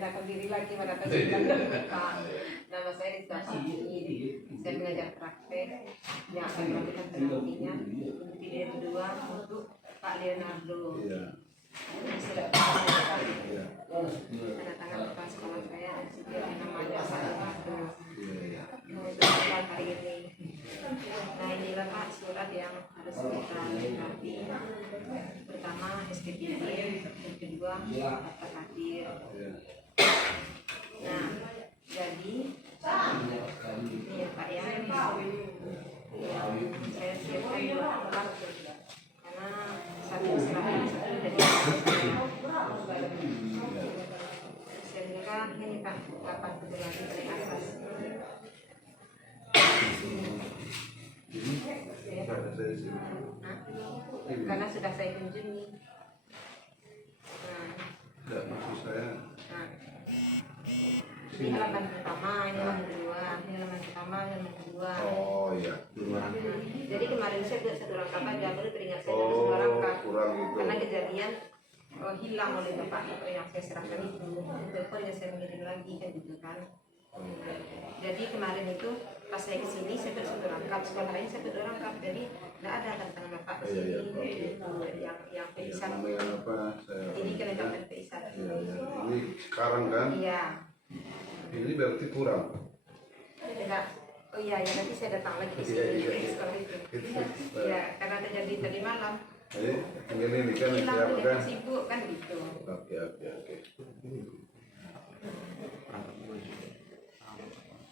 mengenalkan diri lagi pada tahun 1995. Nama saya Rizka Syafii. Saya mengajar praktek yang akan melakukan pendampingan video kedua untuk Pak Leonardo. Tanda tangan kepala sekolah saya namanya Pak Leonardo. Untuk hari ini. Nah inilah Pak surat yang harus kita lengkapi. Pertama SPPD, yang kedua akta hadir. Nah jadi ini ya Pak ya, saya siapkan dua alat karena satu serahkan satu dari sehingga ini Pak kapan kebetulan dari atas. Karena sudah saya kunjungi. Tidak maksud saya. Ini halaman pertama, ini halaman kedua, ini halaman pertama, halaman kedua. Oh iya. Jadi kemarin saya buat satu rangkap aja, baru teringat saya dapat dua rangkap. Kurang itu. Karena kejadian hilang oleh bapak yang saya serahkan itu, telepon yang saya mengirim lagi kan gitu kan. Jadi kemarin itu pas saya kesini saya buat satu rangkap, sekolah lain saya buat dua rangkap, jadi tidak ada tantangan bapak di sini. Yang PI1. Ini kelengkapan PI1. Ini sekarang kan? Iya. Ini berarti kurang. Enggak. Oh iya, ya nanti saya datang lagi ke sini ke sekolah itu. Ya, karena terjadi tadi malam. Ini kan Hilang siapa kan? sibuk kan gitu. Oke.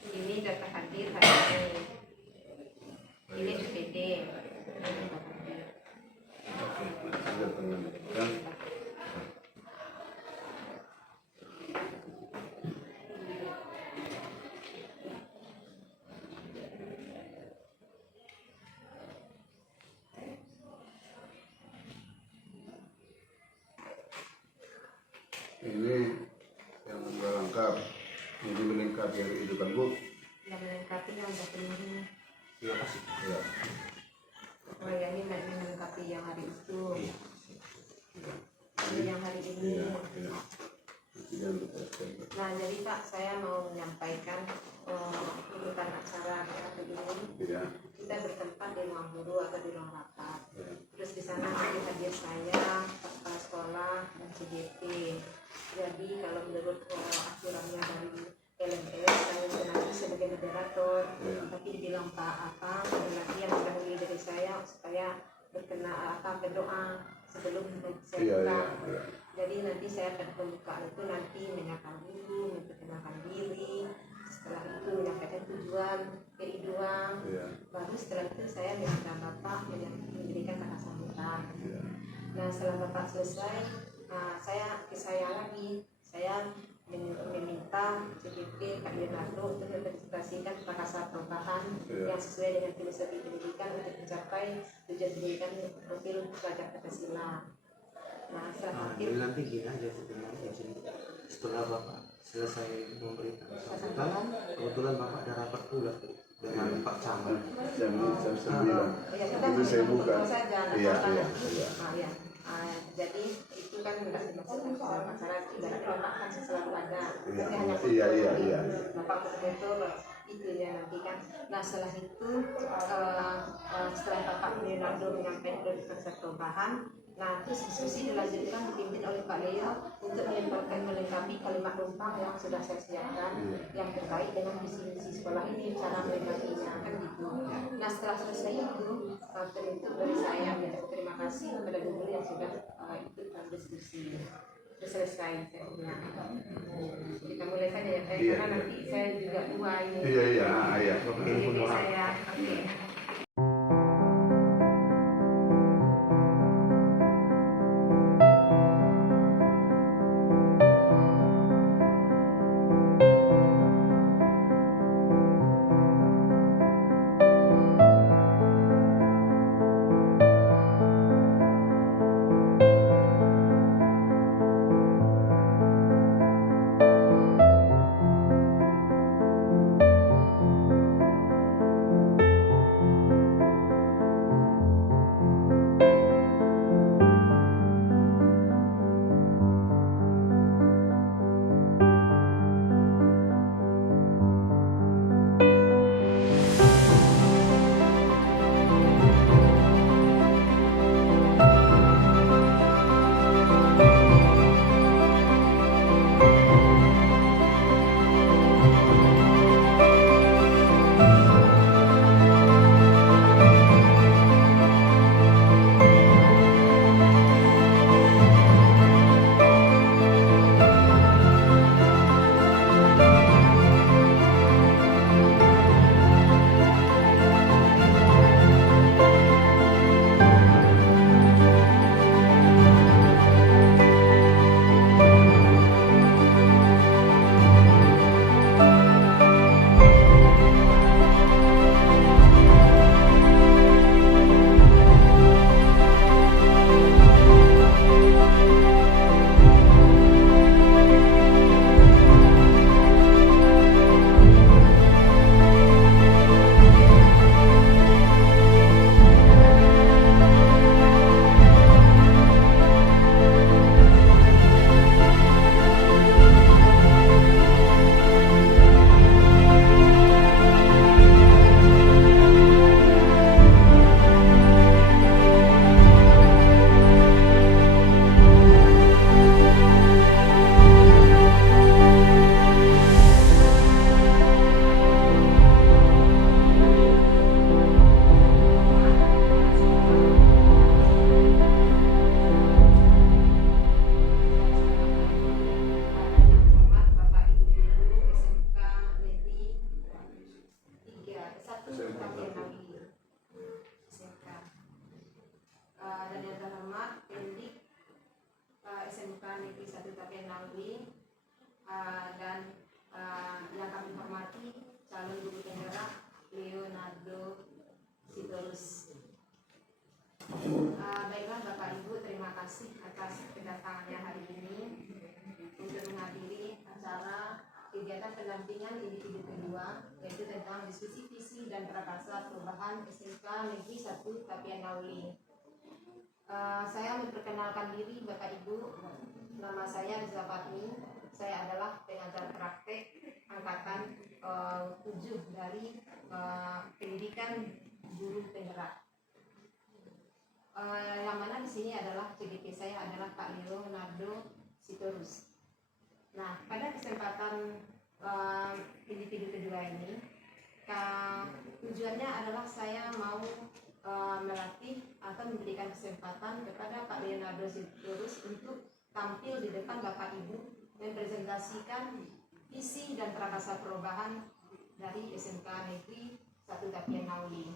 Ini data hadir hari ini. Ini SPD. Oke, sudah tenang kan? Ini yang sudah lengkap. Ini melengkapi hari itu kan Bu? Yang melengkapi yang udah penuh. Terima kasih. Ya. Oh ya ini melengkapi yang hari itu. Ini yang hari ini. Iya. Nah jadi Pak saya mau menyampaikan urutan acara hari ini. Iya. Kita bertempat di ruang guru atau di ruang rapat. Terus di sana ada hadir saya, kepala sekolah dan CGT. Jadi kalau menurut aturannya dari LMS saya nanti sebagai moderator, tapi dibilang Pak Akang ada lagi yang mendahului dari saya supaya berkena berdoa sebelum saya buka. Jadi nanti saya akan pembukaan itu nanti menyapa guru, memperkenalkan diri. Setelah itu menyampaikan tujuan PI 2, baru setelah itu saya minta Bapak memberikan kata sambutan. Nah setelah Bapak selesai, saya lagi, saya meminta CPP Kak Leonardo untuk mempresentasikan prakasa perubahan yang sesuai dengan filosofi pendidikan untuk mencapai tujuan pendidikan profil pelajar Pancasila. Nah setelah itu nanti gini aja setelah Bapak selesai memberikan sambutan, kebetulan Bapak ada rapat pula dengan Pak Camat Jam 9. Itu saya buka. Iya. Jadi itu kan tidak dimaksudkan dalam acara ibarat Bapak kan selalu ada. Iya. Bapak koordinator itu ya nanti kan. Nah setelah itu setelah Bapak Leonardo menyampaikan prioritas perubahan, nah terus diskusi dilanjutkan dipimpin oleh Pak Leo untuk melengkapi kalimat numpang yang sudah saya siapkan yang terkait dengan visi misi sekolah ini, cara melengkapinya kan gitu. Nah setelah selesai itu terbentuk dari saya terima kasih kepada guru yang sudah ikut dalam diskusi. Sudah selesai saya bilang. Kita mulai saja ya karena nanti saya juga dua ini. Iya. Jadi saya oke. dan yang kami hormati calon guru penggerak Leonardo Sitorus. Baiklah Bapak Ibu, terima kasih atas kedatangannya hari ini untuk menghadiri acara kegiatan pendampingan individu kedua, yaitu tentang diskusi visi dan prakarsa perubahan SMK Negeri 1 Tapian Nauli. Saya memperkenalkan diri Bapak Ibu. Nama saya Rizal Fatmi. Saya adalah pengajar praktek angkatan 7 dari pendidikan guru penggerak. Yang mana di sini adalah CGP saya adalah Pak Leonardo Sitorus. Nah, pada kesempatan individu kedua ini, tujuannya adalah saya mau melatih atau memberikan kesempatan kepada Pak Leonardo Sitorus untuk tampil di depan Bapak Ibu mempresentasikan visi dan prakarsa perubahan dari SMK Negeri 1 Tapian Nauli.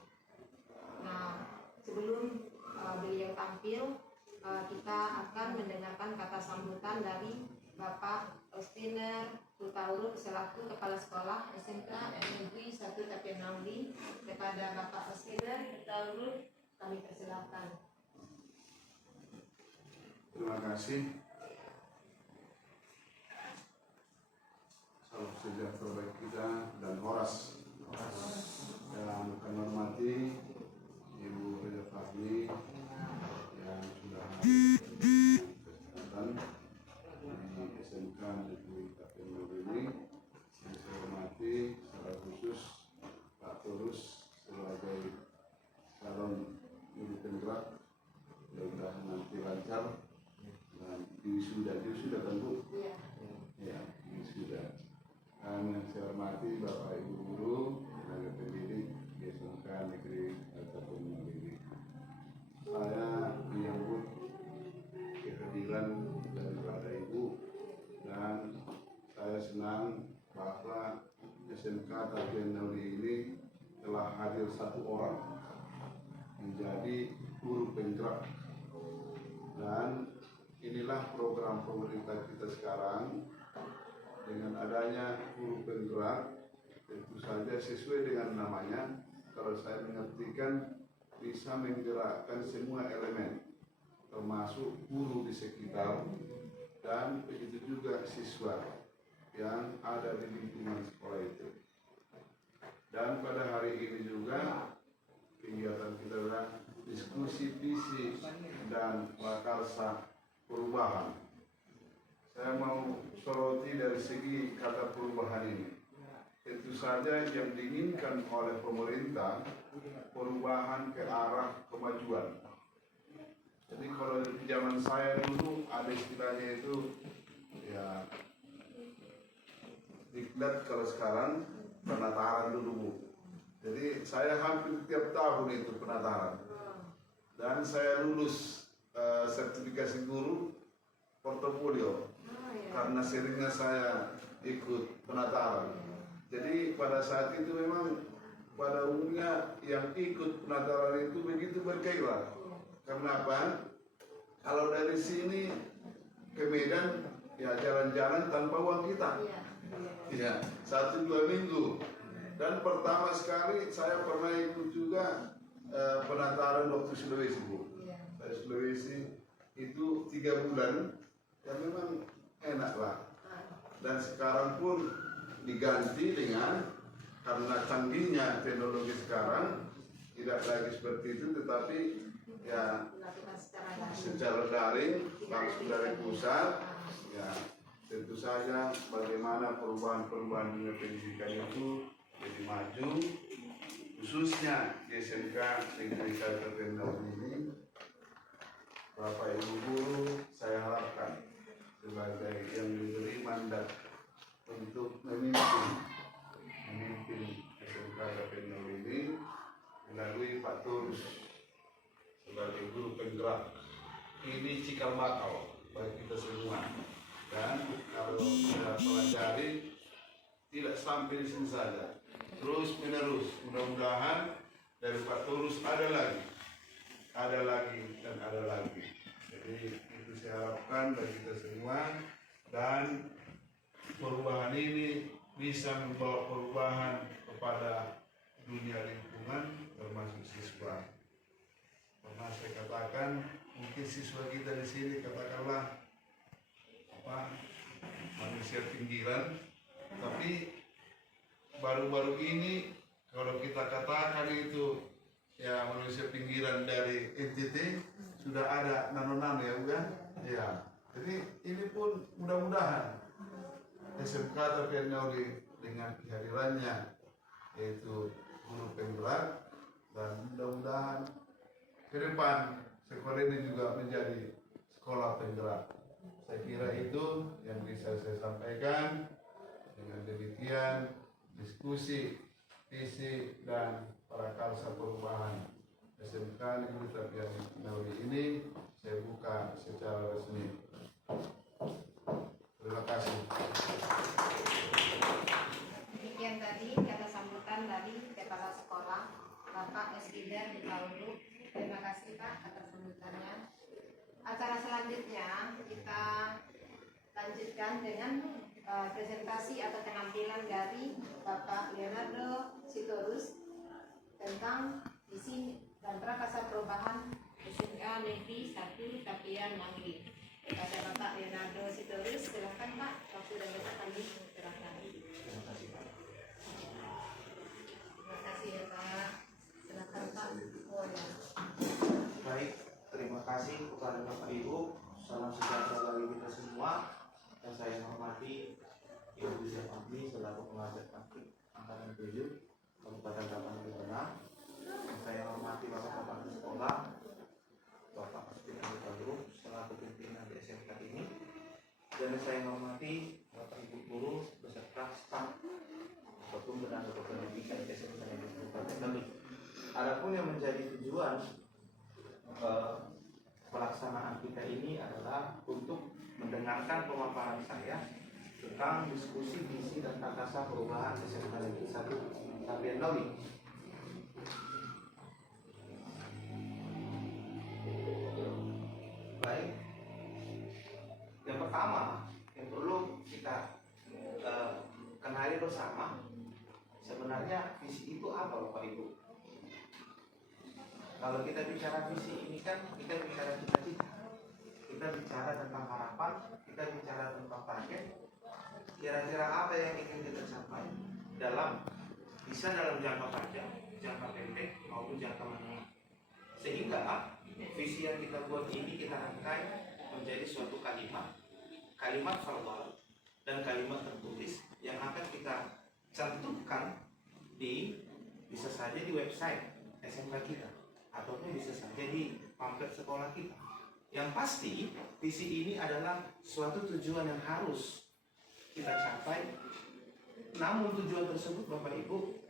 Nah, sebelum beliau tampil, kita akan mendengarkan kata sambutan dari Bapak Ostiner Hutauruk selaku Kepala Sekolah SMK Negeri 1 Tapian Nauli. Kepada Bapak Ostiner Hutauruk kami persilakan. Terima kasih. Salam sejahtera bagi kita dan horas. Yang kami hormati Ibu Rizal Fatmi yang sudah hadir kesempatan di SMK Negeri Tapian Nauli ini. Yang saya hormati secara khusus Pak Turus sebagai calon guru penggerak, mudah-mudahan nanti lancar dan wisuda kan Bu? Iya. Ya, wisuda. Dan yang saya hormati Bapak Ibu guru, tenaga pendidik di SMK Negeri Tapian Nauli ini. Saya menyambut kehadiran daripada Ibu dan saya senang bahwa SMK Tapian Nauli ini telah hadir satu orang menjadi guru penggerak, dan inilah program pemerintah kita sekarang. Dengan adanya guru penggerak, tentu saja sesuai dengan namanya, kalau saya mengartikan bisa menggerakkan semua elemen, termasuk guru di sekitar dan begitu juga siswa yang ada di lingkungan sekolah itu. Dan pada hari ini juga kegiatan kita adalah diskusi visi dan prakarsa perubahan. Saya mau soroti dari segi kata perubahan ini. Tentu saja yang diinginkan oleh pemerintah perubahan ke arah kemajuan. Jadi kalau di zaman saya dulu ada istilahnya itu ya diklat, kalau sekarang penataran dulu Bu. Jadi saya hampir tiap tahun itu penataran. Dan saya lulus sertifikasi guru portofolio karena seringnya saya ikut penataran. Jadi pada saat itu memang pada umumnya yang ikut penataran itu begitu bergairah. Kenapa? Kalau dari sini ke Medan ya jalan-jalan tanpa uang kita. Ya, 1-2 minggu. Dan pertama sekali saya pernah ikut juga penataran waktu Sulawesi Bu. Saya Sulawesi itu 3 bulan, ya memang enak lah. Dan sekarang pun diganti dengan, karena canggihnya teknologi sekarang tidak lagi seperti itu, tetapi ya secara daring langsung dari pusat. Ya tentu saja bagaimana perubahan-perubahan dunia pendidikan itu jadi maju, khususnya di SMK Negeri 1 Tapian Nauli ini. Bapak Ibu guru, saya harapkan sebagai yang diberi mandat untuk memimpin SMK Tapian Nauli ini melalui Pak Turus sebagai guru penggerak. Ini cikal bakal bagi kita semua. Dan kalau kita pelajari tidak sampai di sini saja, terus menerus. Mudah-mudahan dari Pak Turus ada lagi dan ada lagi. Jadi itu saya harapkan bagi kita semua. Dan bisa membawa perubahan kepada dunia lingkungan termasuk siswa. Pernah saya katakan, mungkin siswa kita di sini katakanlah manusia pinggiran, tapi baru-baru ini kalau kita katakan itu ya manusia pinggiran dari NTT sudah ada nano-nano ya bukan? Ya, jadi ini pun mudah-mudahan SMK Tapian dengan kehadirannya yaitu guru penggerak, dan mudah-mudahan ke depan sekolah ini juga menjadi sekolah penggerak. Saya kira itu yang bisa saya sampaikan. Dengan demikian diskusi visi dan prakarsa perubahan SMK Negeri Tapian Nauri ini saya buka secara resmi. Terima kasih. Demikian tadi kata sambutan dari Kepala Sekolah Bapak Esgider Dikaulu. Terima kasih Pak atas sambutannya. Acara selanjutnya kita lanjutkan dengan presentasi atau penampilan dari Bapak Leonardo Sitorus tentang visi dan prakarsa perubahan SMK Negeri 1 Tapian Nauri. Kepada Bapak Leonardo Sitorus, silakan Pak, waktu dan tempat kami serahkan. Terima kasih Pak. Terima kasih ya Pak. Silakan Pak. Oh ya. Baik, terima kasih kepada Bapak Ibu. Salam sejahtera bagi kita semua. Yang saya hormati Ibu Bisa Fahmi selaku pengajar praktik Angkatan 7 Kabupaten Tapanuli. Yang saya hormati Bapak-bapak di sekolah, Bapak Asisten Guru selaku pimpinan di SMK ini, dan saya hormati Bapak Ibu guru beserta staf ataupun tenaga kependidikan di SMK Kabupaten Tapanuli. Adapun yang menjadi tujuan pelaksanaan kita ini adalah untuk mendengarkan pemaparan saya tentang diskusi visi dan prakarsa perubahan SMK Negeri 1 Tapian Nauri. Baik, yang pertama yang perlu kita kenali bersama, sebenarnya visi itu apa Bapak Ibu? Kalau kita bicara visi ini kan kita bicara cita-cita, kita bicara tentang harapan, kita bicara tentang target. Kira-kira apa yang ingin kita capai bisa dalam jangka panjang, jangka pendek maupun jangka menengah. Sehingga visi yang kita buat ini kita rangkai menjadi suatu kalimat verbal dan kalimat tertulis yang akan kita cantumkan bisa saja di website SMK kita ataupun bisa saja di pamflet sekolah kita. Yang pasti visi ini adalah suatu tujuan yang harus kita capai. Namun tujuan tersebut Bapak Ibu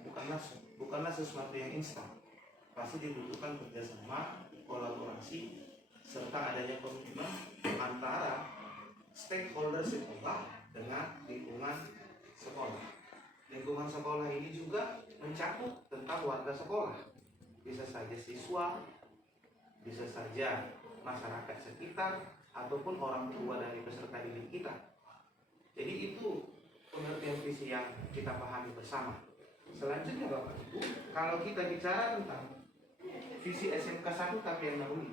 bukanlah sesuatu yang instan. Pasti dibutuhkan kerjasama, kolaborasi, serta adanya komitmen antara stakeholder sekolah dengan lingkungan sekolah. Lingkungan sekolah ini juga mencakup tentang warga sekolah. Bisa saja siswa, bisa saja masyarakat sekitar, ataupun orang tua dari peserta didik kita. Jadi itu pengertian visi yang kita pahami bersama. Selanjutnya Bapak Ibu, kalau kita bicara tentang visi SMK 1 Tapian Nauri,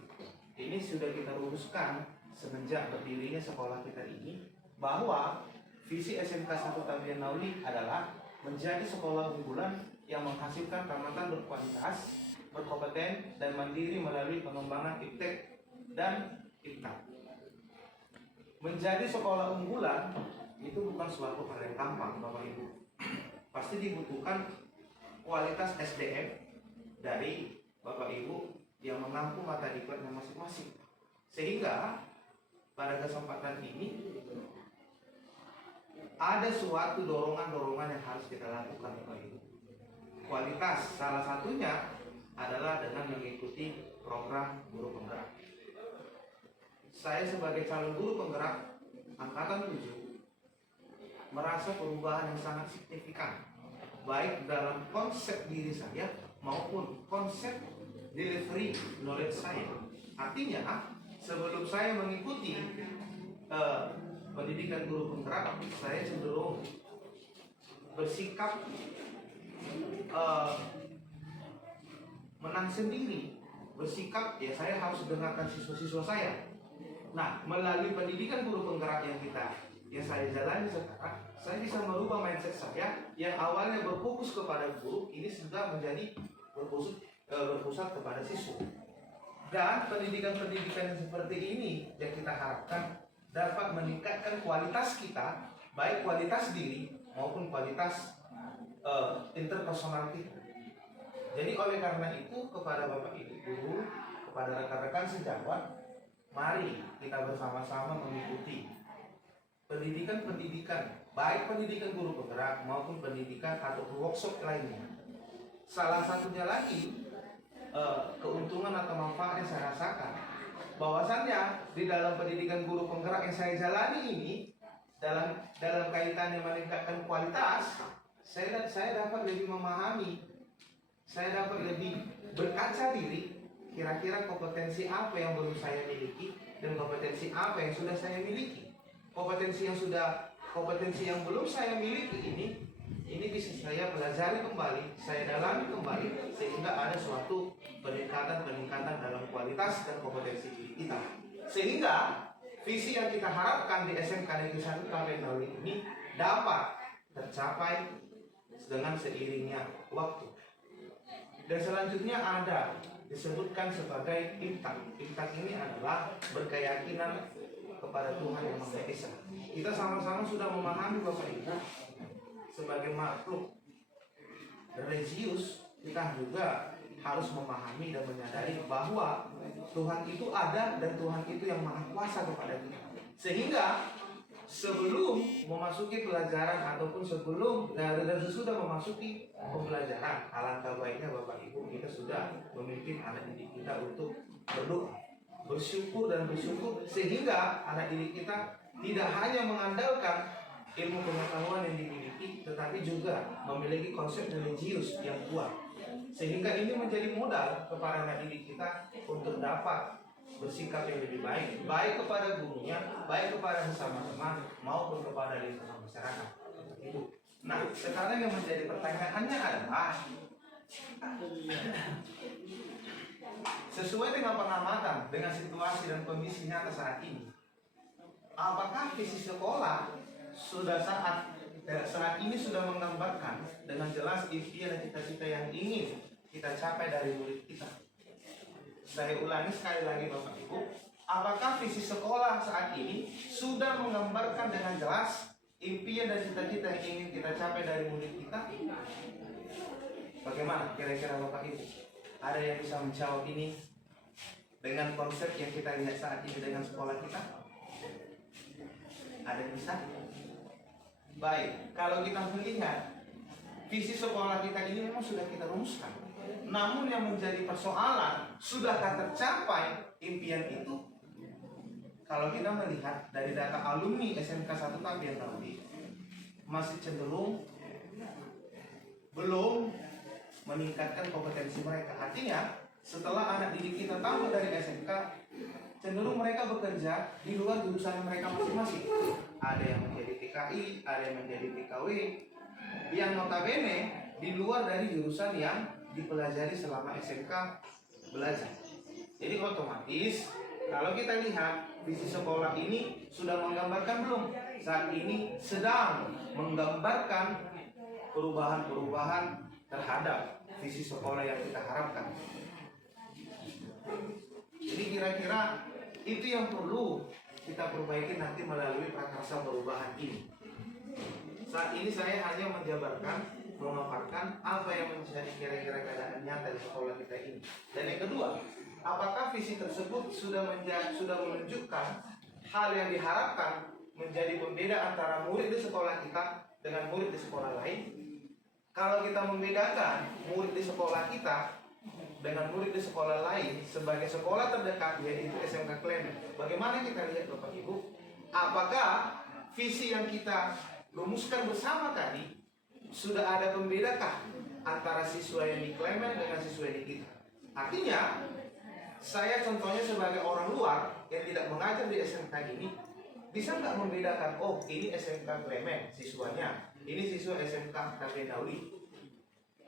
ini sudah kita rumuskan semenjak berdirinya sekolah kita ini, bahwa visi SMK 1 Tapian Nauri adalah menjadi sekolah unggulan yang menghasilkan tamatan berkualitas, berkompeten, dan mandiri melalui pengembangan iptek dan iptak. Menjadi sekolah unggulan itu bukan suatu hal yang gampang Bapak Ibu. Pasti dibutuhkan kualitas SDM dari Bapak Ibu yang mengampu mata diklatnya masing-masing. Sehingga pada kesempatan ini ada suatu dorongan-dorongan yang harus kita lakukan Bapak Ibu. Kualitas salah satunya adalah dengan mengikuti program guru penggerak. Saya sebagai calon guru penggerak Angkatan 7 merasa perubahan yang sangat signifikan, baik dalam konsep diri saya maupun konsep delivery knowledge saya. Artinya sebelum saya mengikuti pendidikan guru penggerak, saya cenderung bersikap menang sendiri, bersikap ya saya harus dengarkan siswa-siswa saya. Nah, melalui pendidikan guru penggerak yang saya jalani sekarang, saya bisa merubah mindset saya yang awalnya berfokus kepada guru, ini sudah menjadi berpusat kepada siswa. Dan pendidikan-pendidikan yang seperti ini yang kita harapkan dapat meningkatkan kualitas kita, baik kualitas diri maupun kualitas interpersonal kita. Jadi oleh karena itu kepada Bapak Ibu guru, kepada rekan-rekan sejawat, mari kita bersama-sama mengikuti pendidikan-pendidikan, baik pendidikan guru penggerak maupun pendidikan atau workshop lainnya. Salah satunya lagi keuntungan atau manfaat yang saya rasakan, bahwasannya di dalam pendidikan guru penggerak yang saya jalani ini, dalam kaitannya meningkatkan kualitas, saya dapat lebih memahami, saya dapat lebih berkaca diri, kira-kira kompetensi apa yang belum saya miliki dan kompetensi apa yang sudah saya miliki. Kompetensi yang belum saya miliki ini bisa saya pelajari kembali, saya dalami kembali, sehingga ada suatu peningkatan dalam kualitas dan kompetensi diri kita. Sehingga visi yang kita harapkan di SMK Negeri 1 Tapanuli ini dapat tercapai dengan seiringnya waktu. Dan selanjutnya ada disebutkan sebagai imtak. Imtak ini adalah berkeyakinan kepada Tuhan Yang Maha Esa. Kita sama-sama sudah memahami Bapak Ibu, sebagai makhluk religius, kita juga harus memahami dan menyadari bahwa Tuhan itu ada dan Tuhan itu yang maha kuasa kepada kita. Sehingga sebelum memasuki pelajaran ataupun sebelum dan sesudah memasuki pembelajaran, alangkah baiknya Bapak Ibu kita sudah memimpin anak didik kita untuk berdoa, bersyukur sehingga anak didik kita tidak hanya mengandalkan ilmu pengetahuan yang dimiliki, tetapi juga memiliki konsep religius yang kuat, sehingga ini menjadi modal kepada anak didik kita untuk dapat bersikap yang lebih baik, baik kepada gurunya, baik kepada sesama teman, maupun kepada lingkungan masyarakat. Nah, sekarang yang menjadi pertanyaannya adalah, sesuai dengan pengamatan, dengan situasi dan kondisi nyata saat ini, apakah visi sekolah saat ini sudah menggambarkan dengan jelas impian dan cita-cita yang ingin kita capai dari murid kita? Saya ulangi sekali lagi Bapak Ibu, apakah visi sekolah saat ini sudah menggambarkan dengan jelas impian dan cita-cita yang ingin kita capai dari murid kita? Bagaimana kira-kira Bapak Ibu? Ada yang bisa menjawab ini dengan konsep yang kita lihat saat ini dengan sekolah kita? Ada yang bisa? Baik, kalau kita melihat visi sekolah kita ini memang sudah kita rumuskan. Namun yang menjadi persoalan, sudahkah tercapai impian itu? Kalau kita melihat dari data alumni SMK 1 Tapanuli, masih cenderung belum meningkatkan kompetensi mereka. Artinya, setelah anak didik kita tamat dari SMK, cenderung mereka bekerja di luar jurusan mereka masing-masing. Ada yang menjadi TKI, ada yang menjadi TKW, yang notabene di luar dari jurusan yang dipelajari selama SMK belajar. Jadi otomatis kalau kita lihat visi sekolah ini sudah menggambarkan belum? Saat ini sedang menggambarkan perubahan-perubahan terhadap visi sekolah yang kita harapkan. Jadi kira-kira itu yang perlu kita perbaiki nanti melalui prakarsa perubahan ini. Saat ini saya hanya menjabarkan, memaparkan apa yang menjadi kira-kira keadaan nyata di sekolah kita ini. Dan yang kedua, apakah visi tersebut sudah menunjukkan hal yang diharapkan menjadi pembeda antara murid di sekolah kita dengan murid di sekolah lain? Kalau kita membedakan murid di sekolah kita dengan murid di sekolah lain sebagai sekolah terdekat, yaitu SMK Klemen, bagaimana kita lihat Bapak Ibu? Apakah visi yang kita rumuskan bersama tadi sudah ada pembedakah antara siswa yang di Klemen dengan siswa yang di kita? Artinya, saya contohnya sebagai orang luar yang tidak mengajar di SMK ini, bisa nggak membedakan, oh ini SMK Klemen siswanya, ini siswa SMK Dauli.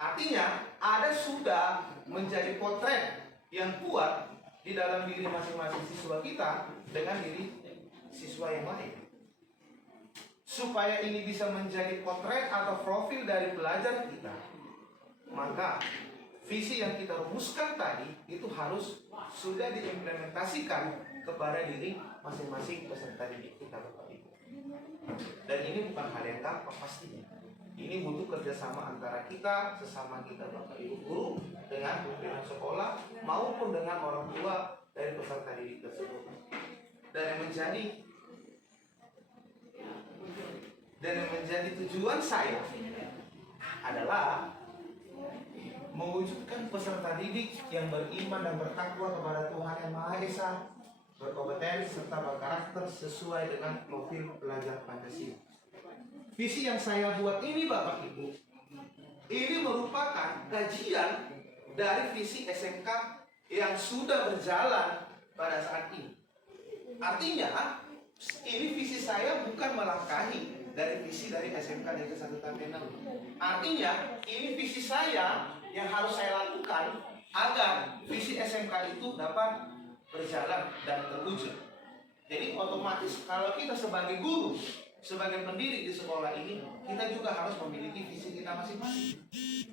Artinya ada sudah menjadi potret yang kuat di dalam diri masing-masing siswa kita dengan diri siswa yang lain. Supaya ini bisa menjadi potret atau profil dari pelajar kita, maka visi yang kita rumuskan tadi itu harus sudah diimplementasikan kepada diri masing-masing peserta didik kita, Bapak Ibu. Dan ini bukan hal yang gampang pastinya. Ini butuh kerjasama antara kita, sesama kita Bapak Ibu guru, dengan pimpinan sekolah maupun dengan orang tua dari peserta didik tersebut. Dan yang menjadi tujuan saya adalah mewujudkan peserta didik yang beriman dan bertakwa kepada Tuhan Yang Maha Esa, berkompeten serta berkarakter sesuai dengan profil pelajar Pancasila. Visi yang saya buat ini Bapak Ibu, ini merupakan kajian dari visi SMK yang sudah berjalan pada saat ini. Artinya, ini visi saya bukan melangkahi dari visi dari SMK Negeri 1 Tambenawi. Artinya, ini visi saya yang harus saya lakukan agar visi SMK itu dapat berjalan dan terwujud. Jadi otomatis kalau kita sebagai guru, sebagai pendiri di sekolah ini, kita juga harus memiliki visi kita masing-masing.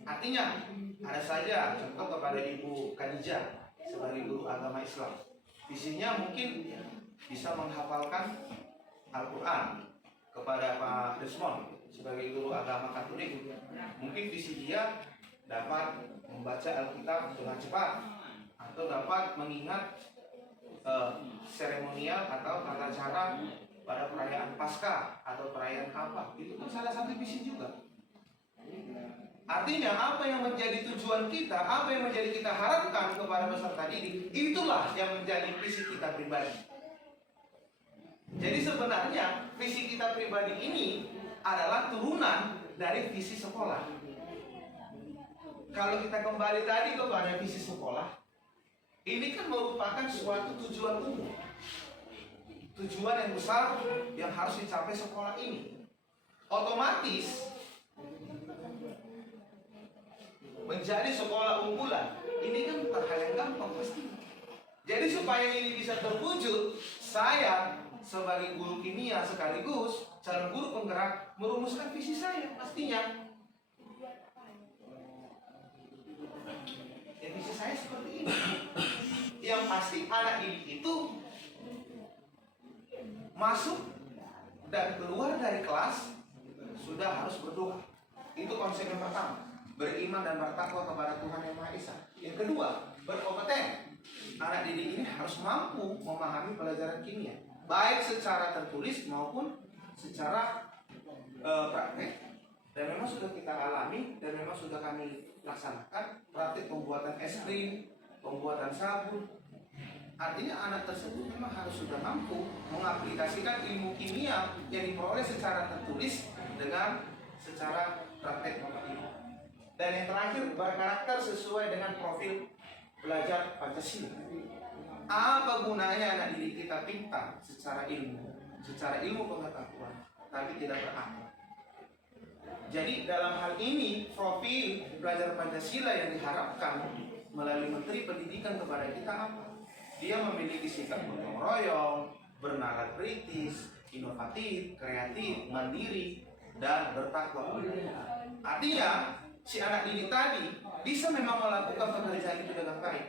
Artinya, ada saja contoh kepada Ibu Khadijah sebagai guru agama Islam. Visinya mungkin bisa menghafalkan Al-Quran. Kepada Pak Desmond sebagai guru agama Katolik, mungkin visi dia dapat membaca Alkitab dengan cepat atau dapat mengingat seremonial atau tata cara pada perayaan Paskah atau perayaan apa. Itu kan salah satu visi juga. Artinya apa yang menjadi tujuan kita, apa yang menjadi kita harapkan kepada peserta didik, itulah yang menjadi visi kita pribadi. Jadi sebenarnya visi kita pribadi ini adalah turunan dari visi sekolah. Kalau kita kembali tadi kepada visi sekolah, ini kan merupakan suatu tujuan umum, tujuan yang besar yang harus dicapai sekolah ini. Otomatis menjadi sekolah unggulan ini kan bukan hal yang gampang pasti. Jadi supaya ini bisa terwujud, saya sebagai guru kimia sekaligus calon guru penggerak merumuskan visi saya pastinya. Ya, visi saya seperti ini. Yang pasti anak didik itu masuk dan keluar dari kelas sudah harus berdoa. Itu konsep yang pertama, beriman dan bertakwa kepada Tuhan Yang Maha Esa. Yang kedua, berkompeten. Anak didik ini harus mampu memahami pelajaran kimia, baik secara tertulis maupun secara praktek. Dan memang sudah kita alami dan memang sudah kami laksanakan praktik pembuatan es krim, pembuatan sabun. Artinya anak tersebut memang harus sudah mampu mengaplikasikan ilmu kimia yang diperoleh secara tertulis dengan secara praktek. Dan yang terakhir, berkarakter sesuai dengan profil belajar Pancasila. Apa gunanya anak didik kita pintar secara ilmu pengetahuan, tapi tidak berakhlak? Jadi dalam hal ini profil belajar Pancasila yang diharapkan melalui Menteri Pendidikan kepada kita apa? Dia memiliki sikap gotong royong, bernalar kritis, inovatif, kreatif, mandiri, dan bertakwa. Artinya si anak didik tadi bisa memang melakukan pekerjaan itu dengan baik,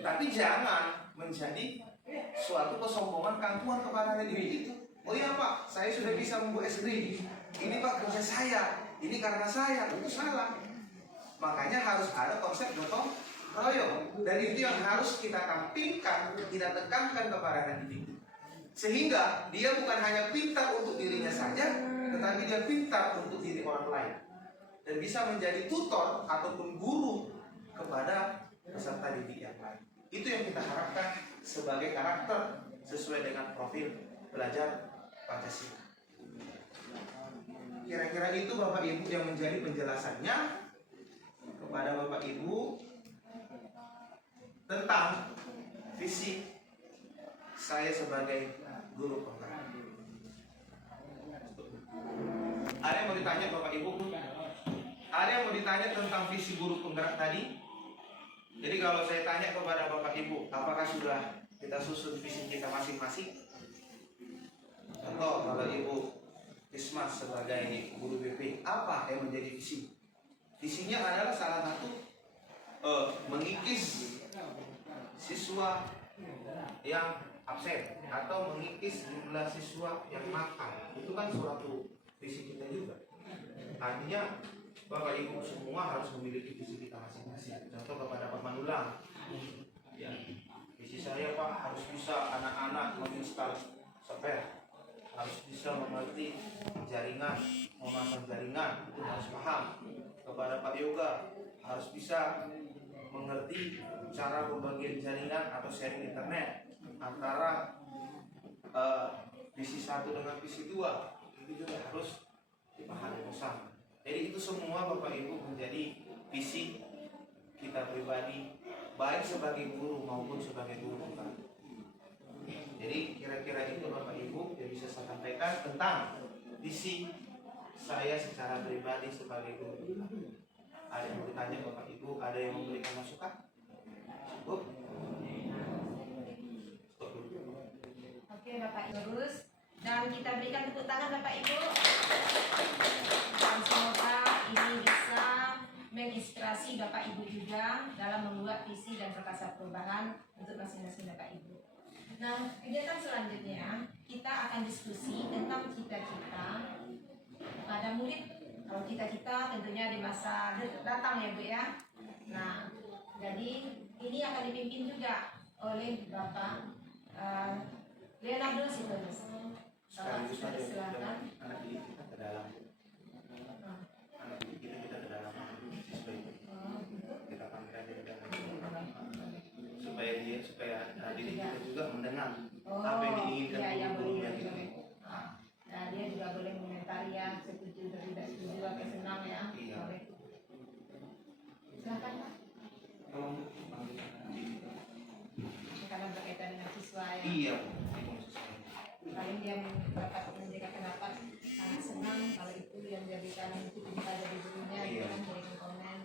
tapi jangan menjadi suatu kesombongan kampungan kepada anak didik itu. Oh iya Pak, saya sudah bisa membuat es krim. Ini Pak kerja saya, ini karena saya. Itu salah. Makanya harus ada konsep gotong royong, dan itu yang harus kita tampilkan, kita tekankan kepada anak didik, sehingga dia bukan hanya pintar untuk dirinya saja, tetapi dia pintar untuk diri orang lain dan bisa menjadi tutor ataupun guru kepada peserta didik yang lain. Itu yang kita harapkan sebagai karakter sesuai dengan profil belajar Pancasila. Kira-kira itu Bapak Ibu yang menjadi penjelasannya kepada Bapak Ibu tentang visi saya sebagai guru penggerak. Ada yang mau ditanya Bapak Ibu? Ada yang mau ditanya tentang visi guru penggerak tadi? Jadi kalau saya tanya kepada Bapak Ibu, apakah sudah kita susun visi kita masing-masing? Contoh kalau Ibu Ismas sebagai guru BP, apa yang menjadi visi? Visinya adalah salah satu mengikis siswa yang absen atau mengikis jumlah siswa yang nakal. Itu kan suatu visi kita juga. Artinya Bapak Ibu semua harus memiliki visi kita masing-masing. Contoh kepada Pak Manulang, ya, visi saya Pak harus bisa anak-anak menginstal spare, harus bisa mengerti jaringan, memasang jaringan, itu harus paham. Kepada Pak Yoga harus bisa mengerti cara pembagian jaringan atau sharing internet antara visi 1 dengan visi 2. Itu juga harus dipahami bersama. Jadi itu semua Bapak Ibu menjadi visi kita pribadi, baik sebagai guru maupun sebagai guru kita. Jadi kira-kira itu Bapak Ibu yang bisa saya sampaikan tentang visi saya secara pribadi sebagai guru. Ada yang mau ditanya Bapak Ibu? Ada yang memberikan masukan? Cukup? Oke Bapak Ibu, terus dan kita berikan tepuk tangan Bapak Ibu. Dan semoga ini bisa menginspirasi Bapak Ibu juga dalam membuat visi dan perkasa perubahan untuk masing-masing Bapak Ibu. Nah, kegiatan selanjutnya kita akan diskusi tentang cita-cita pada murid. Kalau cita-cita tentunya di masa datang ya Bu ya. Nah, jadi ini akan dipimpin juga oleh Bapak Leonardo Sitorus. Sekaligus saja Silakan. anak didik kita ke dalam. Anak didik kita ke dalam siswa itu. Kita panggil dia ke dalam. Supaya anak didik kita juga mendengar apa yang diinginkan gurunya gitu. Nah, dia juga boleh komentari ya, setuju atau tidak setuju, apa senang ya. Iya. Boleh. Silakan Pak. Karena berkaitan dengan siswa ya. Iya. Paling dia dapat menjaga pendapat, sangat senang kalau itu yang jadikan itu kita jadi gurunya, Iya. kan jadi komen.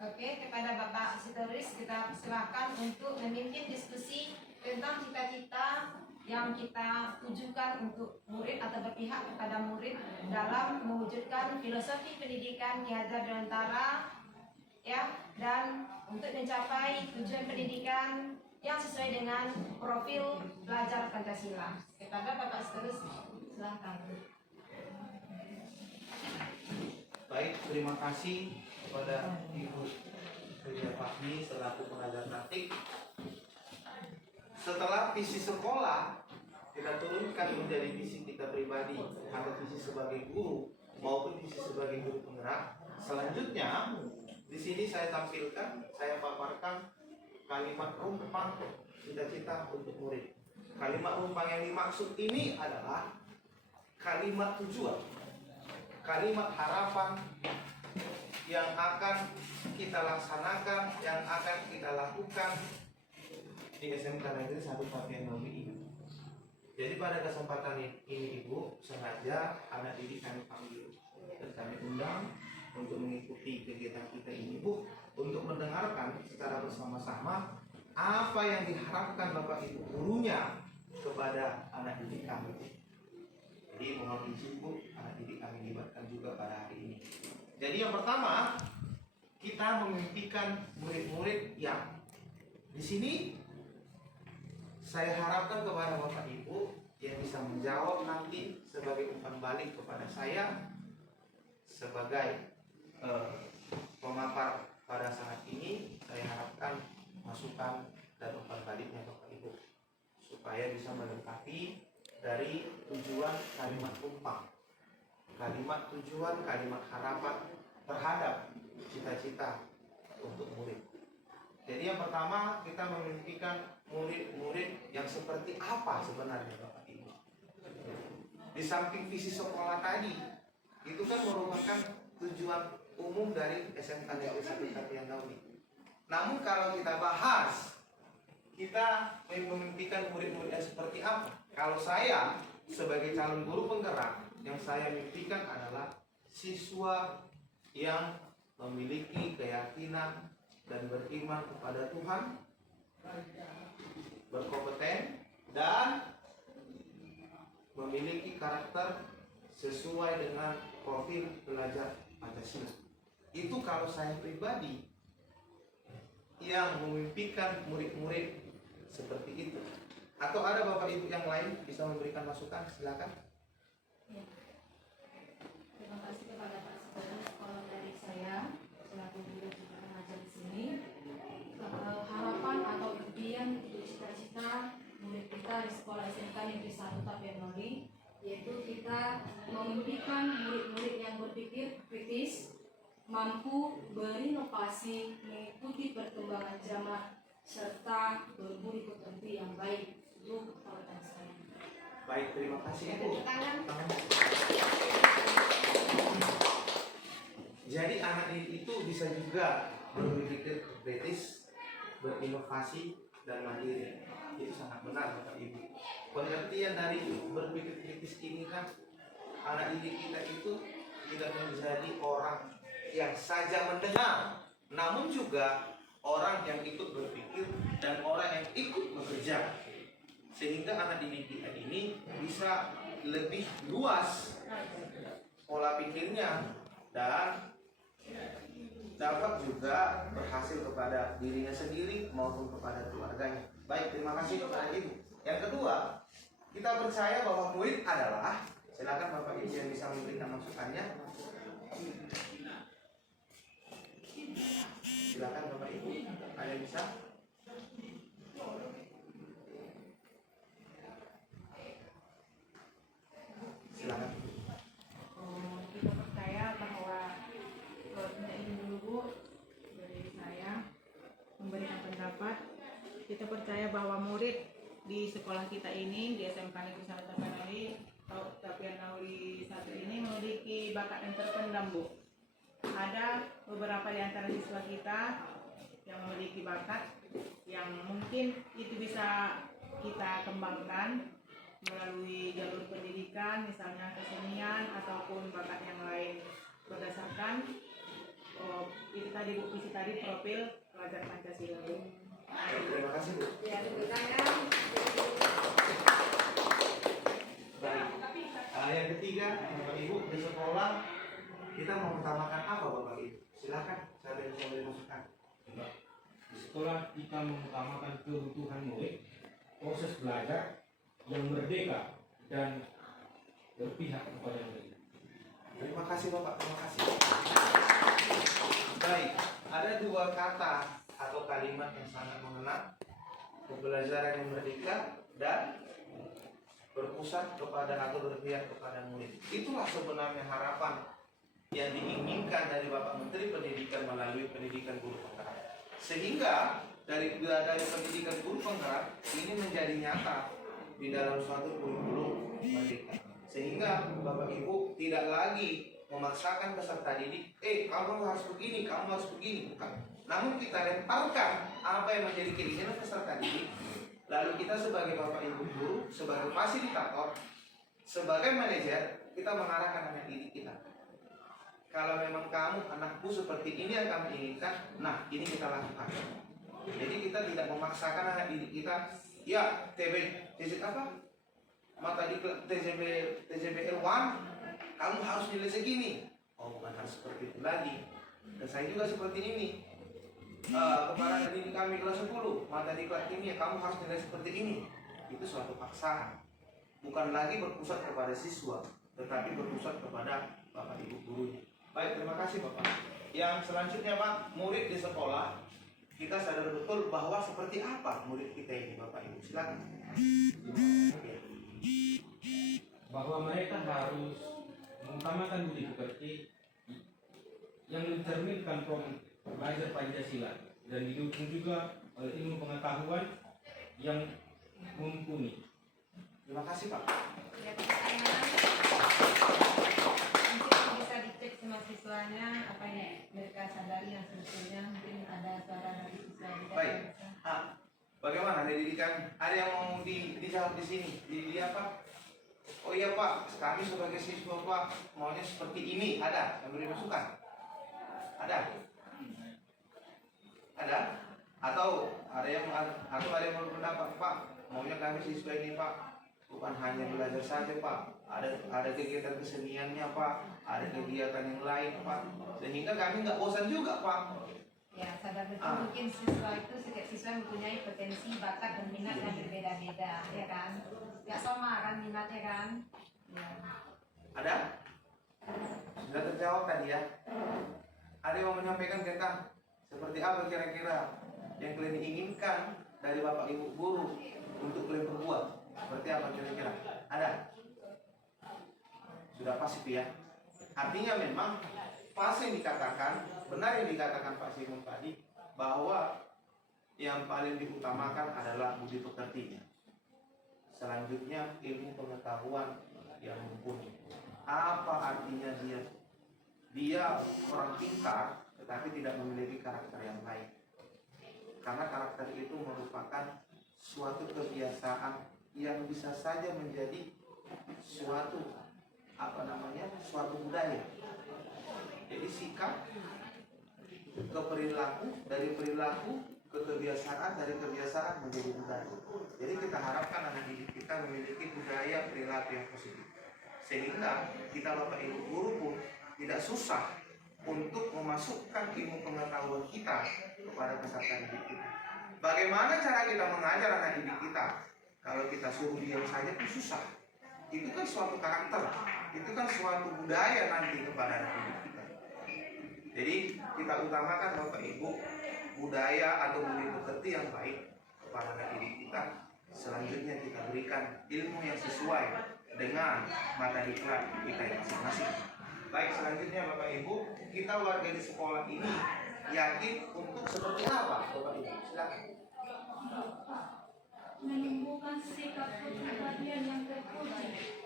Oke, kepada Bapak Sitorus kita silakan untuk memimpin diskusi tentang cita-cita yang kita tujukan untuk murid atau berpihak kepada murid dalam mewujudkan filosofi pendidikan Ki Hajar Dewantara ya, dan untuk mencapai tujuan pendidikan yang sesuai dengan profil pelajar Pancasila. Kepada Bapak Sitorus silakan. Baik, terima kasih kepada Ibu Widya Fahmi selaku pengajar praktik. Setelah visi sekolah kita turunkan menjadi visi kita pribadi atau visi sebagai guru maupun visi sebagai guru penggerak. Selanjutnya di sini saya tampilkan, saya paparkan kalimat rumpang cita-cita untuk murid. Kalimat rumpang yang dimaksud ini adalah kalimat tujuan, kalimat harapan yang akan kita laksanakan, yang akan kita lakukan di SMK Negeri 1 Patianombi ini. Jadi pada kesempatan ini Ibu, sengaja anak didik kami panggil dan kami undang untuk mengikuti kegiatan kita ini Bu, untuk mendengarkan secara bersama-sama apa yang diharapkan Bapak Ibu gurunya kepada anak didik kami. Jadi mohon izin Bu, anak didik kami libatkan juga pada hari ini. Jadi yang pertama, kita memimpikan murid-murid yang di sini saya harapkan kepada Bapak Ibu yang bisa menjawab nanti sebagai umpan balik kepada saya sebagai pemapar pada saat ini. Saya harapkan masukan dan umpan baliknya Bapak Ibu supaya bisa melengkapi dari tujuan kalimat tumpang, kalimat tujuan, kalimat harapan terhadap cita-cita untuk murid. Jadi yang pertama, kita memimpikan murid-murid yang seperti apa sebenarnya Bapak Ibu. Di samping visi sekolah tadi, itu kan merupakan tujuan umum dari SMK Negeri 1 Tapian Dauli. Namun kalau kita bahas, kita memimpikan murid-murid yang seperti apa? Kalau saya sebagai calon guru penggerak, yang saya mimpikan adalah siswa yang memiliki keyakinan dan beriman kepada Tuhan, berkompeten, dan memiliki karakter sesuai dengan profil pelajar Pancasila. Itu kalau saya pribadi yang memimpikan murid-murid seperti itu. Atau ada Bapak Ibu yang lain bisa memberikan masukan? Silakan. Ya. Terima kasih kepada Pak Sekretaris. Kalau dari saya selaku guru juga pengajar di sini, harapan atau impian untuk cita-cita murid kita di sekolah SMK Negeri 1 Tapian Dauli, yaitu kita memimpikan murid-murid yang berpikir kritis, mampu berinovasi, mengikuti perkembangan zaman, serta berbudi pekerti yang baik. Itu harapan saya. Baik, terima kasih Ibu. Jadi anak itu bisa juga berpikir kritis, berinovasi, dan mandiri. Itu sangat benar Bapak Ibu. Pengertian dari berpikir kritis ini kan, anak didik kita itu tidak menjadi orang yang saja mendengar, namun juga orang yang ikut berpikir dan orang yang ikut bekerja, sehingga anak didik kita ini bisa lebih luas pola pikirnya dan dapat juga berhasil kepada dirinya sendiri maupun kepada keluarganya. Baik, terima kasih kepada Ibu. Yang kedua, kita percaya bahwa murid adalah, silakan Bapak Ibu yang bisa memberikan masukannya. Silakan Bapak Ibu, ada yang bisa? Silakan. Kita percaya bahwa ini dulu Bu, dari saya memberikan pendapat. Kita percaya bahwa murid di sekolah kita ini, di SMK Negeri 1 Tapian Dauli 1 ini memiliki bakat yang terpendam Bu. Ada beberapa di antara siswa kita yang memiliki bakat yang mungkin itu bisa kita kembangkan melalui jalur pendidikan, misalnya kesenian ataupun bakat yang lain berdasarkan itu tadi Bu, visi tadi profil pelajar Pancasila Bu. Terima kasih Bu. Ya, Baik. Yang ketiga, Bapak Ibu, di sekolah kita mau mengutamakan apa Bapak Ibu? Silakan, saya bisa beri masukan. Di sekolah kita mengutamakan kebutuhan murid, proses belajar yang merdeka dan berpihak kepada murid. Terima kasih Bapak, terima kasih. Baik, ada dua kata atau kalimat yang sangat mengena: pembelajaran yang merdeka dan berpusat kepada atau berpihak kepada murid. Itulah sebenarnya harapan yang diinginkan dari Bapak Menteri Pendidikan melalui pendidikan guru penggerak. Sehingga dari pendidikan guru penggerak ini menjadi nyata di dalam suatu kurikulum merdeka. Sehingga Bapak Ibu tidak lagi memaksakan peserta didik, kamu harus begini, kamu harus begini, bukan. Namun kita lemparkan apa yang menjadi keinginan peserta didik. Lalu kita sebagai Bapak Ibu guru, sebagai fasilitator, sebagai manajer, kita mengarahkan anak didik kita. Kalau memang kamu, anakku seperti ini yang kami inginkan, nah ini kita lakukan. Jadi kita tidak memaksakan anak didik kita, ya TJ apa? Mata di TJBL 1, kamu harus nilai segini. Oh, bukan harus seperti itu lagi. Dan saya juga seperti ini. Kepala didik kami kelas 10, mata di kelas ini, kamu harus nilai seperti ini. Itu suatu paksaan. Bukan lagi berpusat kepada siswa, tetapi berpusat kepada Bapak Ibu gurunya. Baik, terima kasih Bapak. Yang selanjutnya Pak, murid di sekolah, kita sadar betul bahwa seperti apa murid kita ini Bapak Ibu. Silakan. bahwa mereka harus mengutamakan budi pekerti yang mencerminkan belajar Pancasila dan didukung juga oleh ilmu pengetahuan yang mumpuni. Terima kasih Pak. Ya, pertanyaan mungkin bisa dicek sama siswanya apa yang mereka sadari yang sebetulnya mungkin ada suara dari siswa juga. Baik. Bagaimana didikan? Ada yang mau dijawab di sini? Di apa? Oh iya Pak, kami sebagai siswa Pak maunya seperti ini. Ada yang beri masukan? Ada? Ada? Atau ada yang berpendapat Pak maunya kami siswa ini Pak bukan hanya belajar saja Pak, ada kegiatan keseniannya Pak, ada kegiatan yang lain Pak, sehingga kami nggak bosan juga Pak. Ya, sadar betul mungkin siswa itu setiap siswa mempunyai potensi, bakat dan minat yang berbeda-beda, ya kan? Gak sama kan minatnya kan? Ya. Ada? Sudah terjawab tadi ya? Ada yang mau menyampaikan tentang seperti apa kira-kira yang kalian inginkan dari Bapak Ibu guru untuk kalian perbuat? Seperti apa kira-kira? Ada? Sudah pasti ya? Artinya memang pas yang dikatakan, benar yang dikatakan Pak Simon tadi, bahwa yang paling diutamakan adalah budi pekertinya. Selanjutnya ilmu pengetahuan yang mumpuni. Apa artinya dia? Dia orang pintar tetapi tidak memiliki karakter yang baik. Karena karakter itu merupakan suatu kebiasaan yang bisa saja menjadi suatu suatu budaya. Jadi sikap ke perilaku, dari perilaku ke kebiasaan, dari kebiasaan menjadi budaya. Jadi kita harapkan anak didik kita memiliki budaya perilaku yang positif, sehingga kita Bapak Ibu guru pun tidak susah untuk memasukkan ilmu pengetahuan kita kepada peserta didik kita. Bagaimana cara kita mengajar anak didik kita? Kalau kita suruh diam saja itu susah. Itu kan suatu karakter, itu kan suatu budaya nanti kepada anak didik kita. Jadi kita utamakan Bapak Ibu budaya atau budi pekerti yang baik kepada anak didik kita. Selanjutnya kita berikan ilmu yang sesuai dengan mata diklat kita yang masing-masing. Baik, selanjutnya Bapak Ibu, kita warga di sekolah ini yakin untuk seperti apa Bapak Ibu? Silakan. Menumbuhkan sikap kepribadian yang terpuji,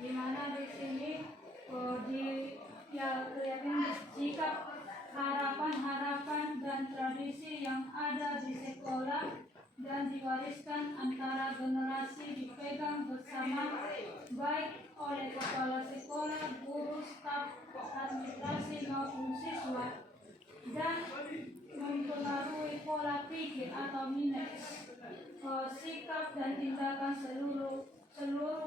di mana di sini kelihatan sikap harapan-harapan dan tradisi yang ada di sekolah dan diwariskan antara generasi dipegang bersama baik oleh kepala sekolah, guru, staf, administrasi maupun siswa, dan mempengaruhi pola pikir atau minat, sikap dan tindakan seluruh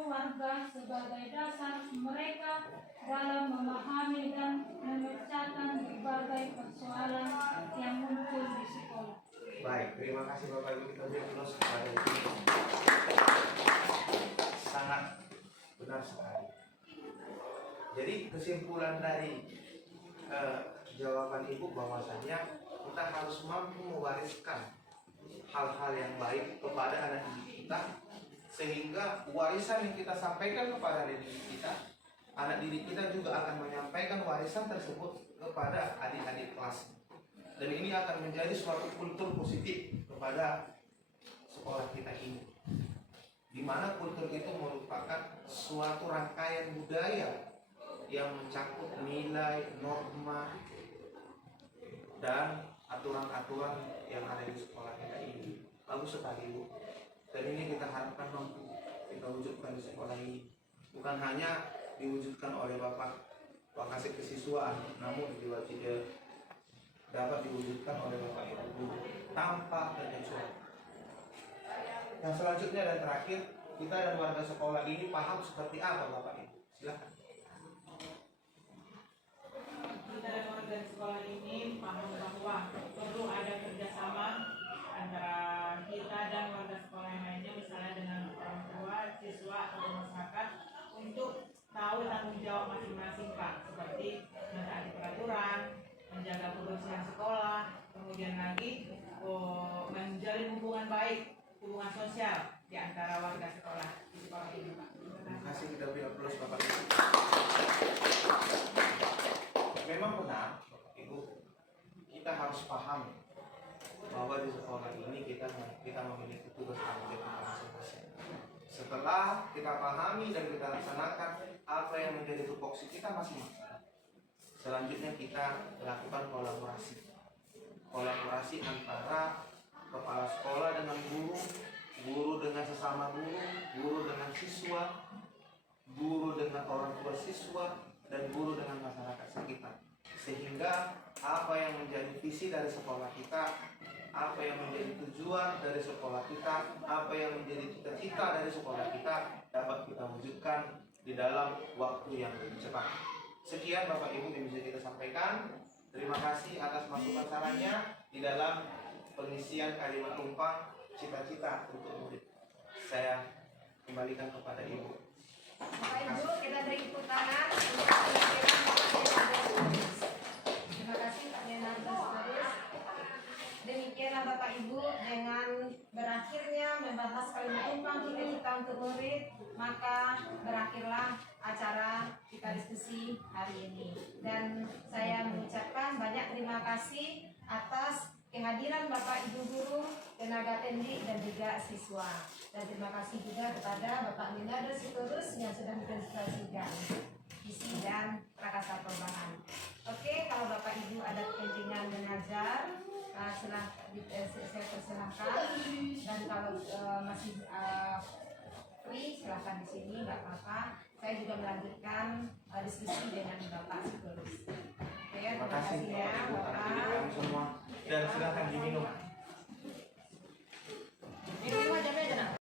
warga sebagai dasar mereka dalam memahami dan memecahkan berbagai persoalan yang muncul di sekolah. Baik, terima kasih Bapak Ibu, kita beri aplaus kepada Ibu. Sangat benar sekali. Jadi kesimpulan dari jawaban Ibu bahwasanya kita harus mampu mewariskan hal-hal yang baik kepada anak didik kita, sehingga warisan yang kita sampaikan kepada anak didik kita juga akan menyampaikan warisan tersebut kepada adik-adik kelas. Dan ini akan menjadi suatu kultur positif kepada sekolah kita ini, di mana kultur itu merupakan suatu rangkaian budaya yang mencakup nilai, norma, dan aturan-aturan yang ada di sekolah kita ini. Bagus sekali Bu. Dan ini kita harapkan mampu kita wujudkan di sekolah ini. Bukan hanya diwujudkan oleh Bapak Wakasih Kesiswaan, namun juga dapat diwujudkan oleh Bapak Ibu guru tanpa terkecuali. Yang selanjutnya dan terakhir, kita dan warga sekolah ini paham seperti apa Bapak Ibu? Silakan. Kita dan warga sekolah ini paham bahwa perlu ada kerjasama antara kita dan warga sekolah yang lainnya, misalnya dengan orang tua, siswa atau masyarakat, untuk tahu tanggung jawab masing-masing Pak, seperti menaati peraturan, menjaga kebersihan sekolah, kemudian lagi menjalin hubungan baik, hubungan sosial di antara warga sekolah di sekolah ini Pak. Terima kasih, kita beri harus paham bahwa di sekolah ini kita memiliki tugas tanggung jawab kita masing-masing. Setelah kita pahami dan kita laksanakan apa yang menjadi tupoksi kita masing-masing, selanjutnya kita lakukan kolaborasi antara kepala sekolah dengan guru, guru dengan sesama guru, guru dengan siswa, guru dengan orang tua siswa, dan guru dengan masyarakat sekitar. Sehingga apa yang menjadi visi dari sekolah kita, apa yang menjadi tujuan dari sekolah kita, apa yang menjadi cita-cita dari sekolah kita dapat kita wujudkan di dalam waktu yang lebih cepat. Sekian Bapak Ibu yang bisa kita sampaikan. Terima kasih atas masukan sarannya di dalam pengisian kalimat tumpang cita-cita untuk murid. Saya kembalikan kepada Ibu. Bapak Ibu, kita beri tepuk tangan untuk pembicaraan Bapak Menades. Terima kasih Pak Menades. Demikianlah Bapak Ibu, dengan berakhirnya membahas kalimat tumpang cita-cita untuk murid, maka berakhirlah acara kita diskusi hari ini. Dan saya mengucapkan banyak terima kasih atas kehadiran Bapak Ibu guru, tenaga pendidik dan juga siswa. Dan terima kasih juga kepada Bapak Menades Sitorus yang sudah mempresentasikan visi dan prakasa perubahan. Oke, kalau Bapak Ibu ada kepentingan mengajar, saya persilahkan. Dan kalau masih free, silahkan di sini, nggak apa-apa. Saya juga melanjutkan diskusi dengan Bapak Sitorus. Oke, Terima terima kasih kasih ya Bapak Ibu atas Bapak. didikan semua, dan silakan diminum.